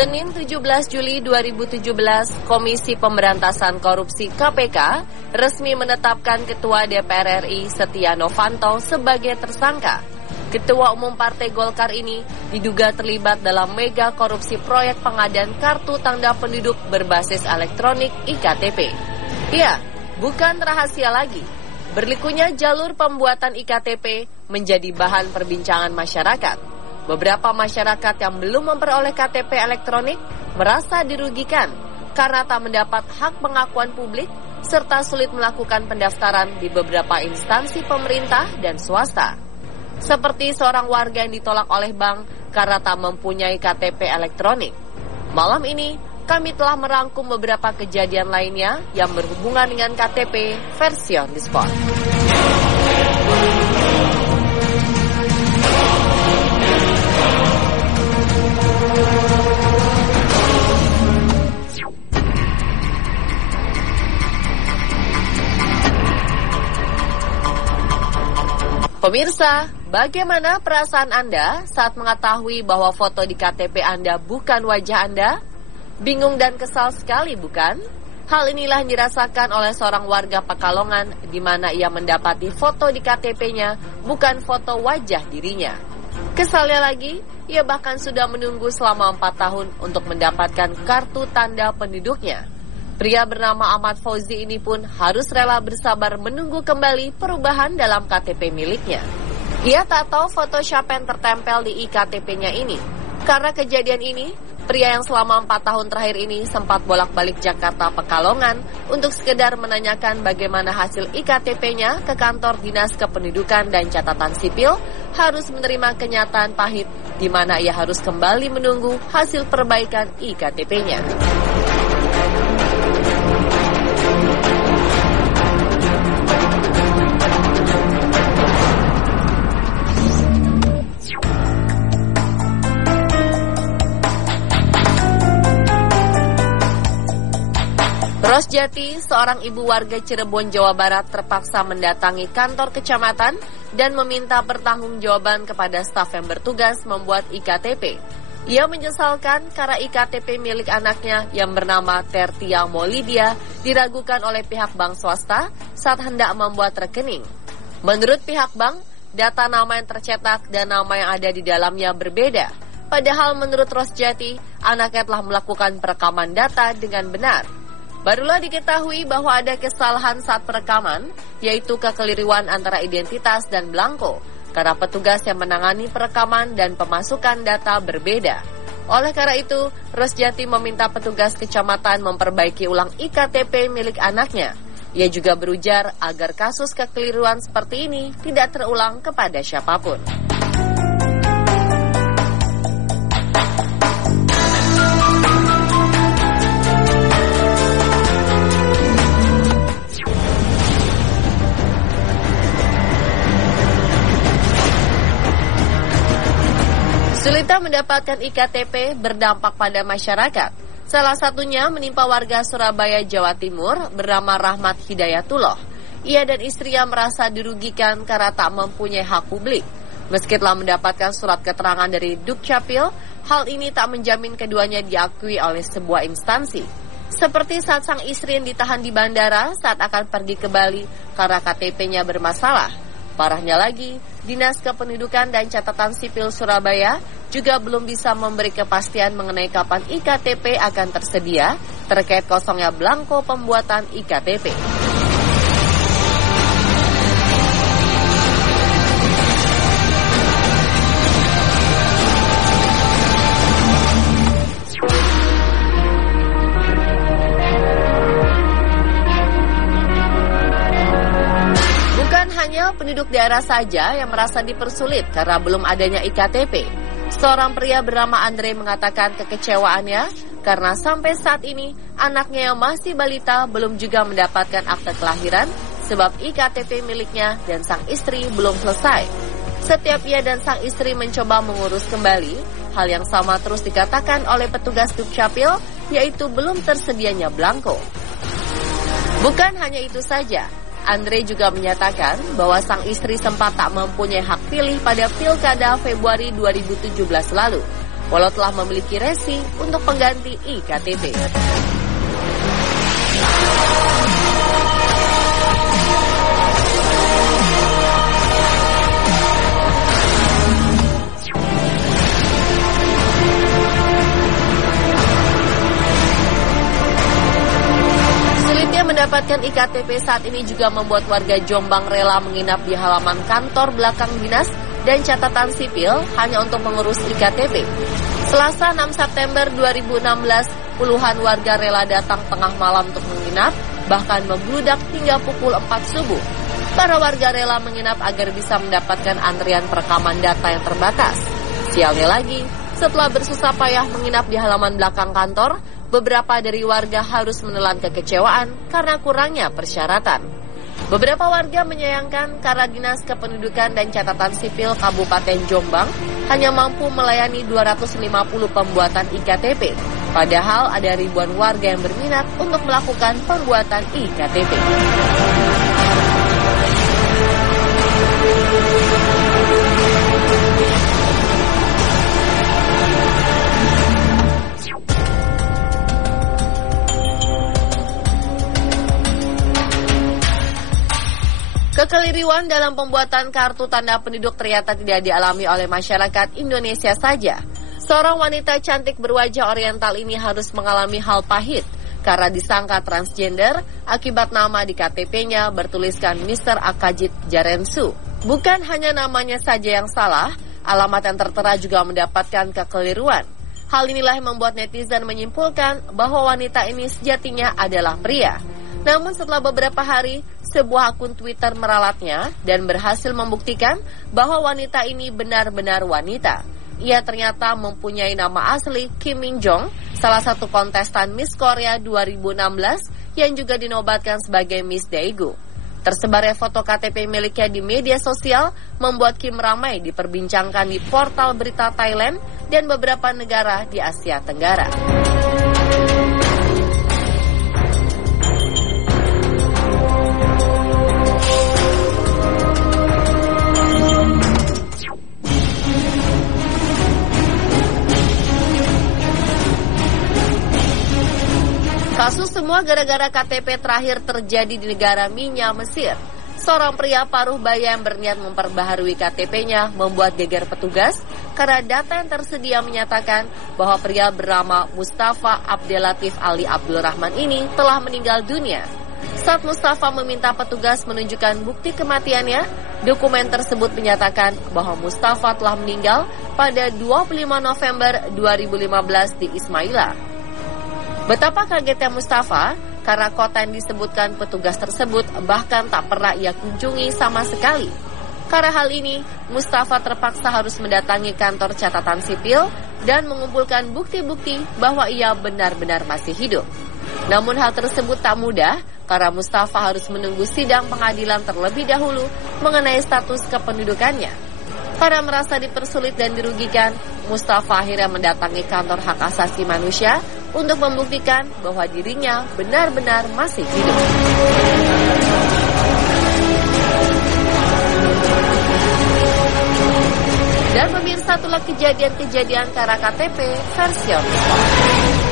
Senin 17 Juli 2017, Komisi Pemberantasan Korupsi KPK resmi menetapkan Ketua DPR RI Setia Novanto sebagai tersangka. Ketua Umum Partai Golkar ini diduga terlibat dalam mega korupsi proyek pengadaan kartu tanda penduduk berbasis elektronik IKTP. Ya, bukan rahasia lagi. Berlikunya jalur pembuatan IKTP menjadi bahan perbincangan masyarakat. Beberapa masyarakat yang belum memperoleh KTP elektronik merasa dirugikan karena tak mendapat hak pengakuan publik serta sulit melakukan pendaftaran di beberapa instansi pemerintah dan swasta. Seperti seorang warga yang ditolak oleh bank karena tak mempunyai KTP elektronik. Malam ini kami telah merangkum beberapa kejadian lainnya yang berhubungan dengan KTP versi on the spot. Pemirsa, bagaimana perasaan Anda saat mengetahui bahwa foto di KTP Anda bukan wajah Anda? Bingung dan kesal sekali, bukan? Hal inilah yang dirasakan oleh seorang warga Pekalongan di mana ia mendapati foto di KTP-nya bukan foto wajah dirinya. Kesalnya lagi, ia bahkan sudah menunggu selama 4 tahun untuk mendapatkan kartu tanda penduduknya. Pria bernama Ahmad Fauzi ini pun harus rela bersabar menunggu kembali perubahan dalam KTP miliknya. Ia tak tahu foto siapa yang tertempel di iktp-nya ini. Karena kejadian ini, pria yang selama 4 tahun terakhir ini sempat bolak-balik Jakarta Pekalongan untuk sekedar menanyakan bagaimana hasil iktp-nya ke kantor Dinas Kependudukan dan Catatan Sipil harus menerima kenyataan pahit di mana ia harus kembali menunggu hasil perbaikan iktp-nya. Rosjati, seorang ibu warga Cirebon, Jawa Barat terpaksa mendatangi kantor kecamatan dan meminta pertanggungjawaban kepada staf yang bertugas membuat IKTP. Ia menyesalkan karena IKTP milik anaknya yang bernama Tertia Maulidia diragukan oleh pihak bank swasta saat hendak membuat rekening. Menurut pihak bank, data nama yang tercetak dan nama yang ada di dalamnya berbeda. Padahal menurut Rosjati, anaknya telah melakukan perekaman data dengan benar. Barulah diketahui bahwa ada kesalahan saat perekaman, yaitu kekeliruan antara identitas dan belangko, karena petugas yang menangani perekaman dan pemasukan data berbeda. Oleh karena itu, Rosjati meminta petugas kecamatan memperbaiki ulang IKTP milik anaknya. Ia juga berujar agar kasus kekeliruan seperti ini tidak terulang kepada siapapun. Sulitnya mendapatkan IKTP berdampak pada masyarakat. Salah satunya menimpa warga Surabaya, Jawa Timur bernama Rahmat Hidayatullah. Ia dan istrinya merasa dirugikan karena tak mempunyai hak publik. Meski telah mendapatkan surat keterangan dari Dukcapil, hal ini tak menjamin keduanya diakui oleh sebuah instansi. Seperti saat sang istri yang ditahan di bandara saat akan pergi ke Bali karena KTP-nya bermasalah. Parahnya lagi, Dinas Kependudukan dan Catatan Sipil Surabaya juga belum bisa memberi kepastian mengenai kapan IKTP akan tersedia terkait kosongnya belangko pembuatan IKTP. Hanya penduduk daerah saja yang merasa dipersulit karena belum adanya IKTP. Seorang pria bernama Andre mengatakan kekecewaannya karena sampai saat ini anaknya yang masih balita belum juga mendapatkan akte kelahiran sebab IKTP miliknya dan sang istri belum selesai. Setiap ia dan sang istri mencoba mengurus kembali, hal yang sama terus dikatakan oleh petugas Dukcapil, yaitu belum tersedianya belangko. Bukan hanya itu saja, Andre juga menyatakan bahwa sang istri sempat tak mempunyai hak pilih pada Pilkada Februari 2017 lalu. walau telah memiliki resi untuk pengganti iktp. Mendapatkan iktp saat ini juga membuat warga Jombang rela menginap di halaman kantor belakang dinas dan catatan sipil hanya untuk mengurus iktp. Selasa 6 September 2016, puluhan warga rela datang tengah malam untuk menginap, bahkan membludak hingga pukul 4 subuh. Para warga rela menginap agar bisa mendapatkan antrian perekaman data yang terbatas. Sialnya lagi, setelah bersusah payah menginap di halaman belakang kantor, beberapa dari warga harus menelan kekecewaan karena kurangnya persyaratan. Beberapa warga menyayangkan karena Dinas Kependudukan dan Catatan Sipil Kabupaten Jombang hanya mampu melayani 250 pembuatan iktp, padahal ada ribuan warga yang berminat untuk melakukan pembuatan iktp. Kekeliruan dalam pembuatan kartu tanda penduduk ternyata tidak dialami oleh masyarakat Indonesia saja. Seorang wanita cantik berwajah oriental ini harus mengalami hal pahit karena disangka transgender akibat nama di KTP-nya bertuliskan Mr. Akajit Jarensu. Bukan hanya namanya saja yang salah, alamat yang tertera juga mendapatkan kekeliruan. Hal inilah yang membuat netizen menyimpulkan bahwa wanita ini sejatinya adalah pria. Namun setelah beberapa hari, sebuah akun Twitter meralatnya dan berhasil membuktikan bahwa wanita ini benar-benar wanita. Ia ternyata mempunyai nama asli Kim Min Jong, salah satu kontestan Miss Korea 2016 yang juga dinobatkan sebagai Miss Daegu. Tersebarnya foto KTP miliknya di media sosial membuat Kim ramai diperbincangkan di portal berita Thailand dan beberapa negara di Asia Tenggara. Kasus semua gara-gara KTP terakhir terjadi di negara Minya, Mesir. Seorang pria paruh baya yang berniat memperbaharui KTP-nya membuat geger petugas karena data yang tersedia menyatakan bahwa pria bernama Mustafa Abdelatif Ali Abdul Rahman ini telah meninggal dunia. Saat Mustafa meminta petugas menunjukkan bukti kematiannya, dokumen tersebut menyatakan bahwa Mustafa telah meninggal pada 25 November 2015 di Ismaila. Betapa kagetnya Mustafa karena kota yang disebutkan petugas tersebut bahkan tak pernah ia kunjungi sama sekali. Karena hal ini, Mustafa terpaksa harus mendatangi kantor catatan sipil dan mengumpulkan bukti-bukti bahwa ia benar-benar masih hidup. Namun hal tersebut tak mudah karena Mustafa harus menunggu sidang pengadilan terlebih dahulu mengenai status kependudukannya. Karena merasa dipersulit dan dirugikan, Mustafa akhirnya mendatangi kantor hak asasi manusia untuk membuktikan bahwa dirinya benar-benar masih hidup. Dan pemirsa, itulah kejadian-kejadian karena KTP versi Islam.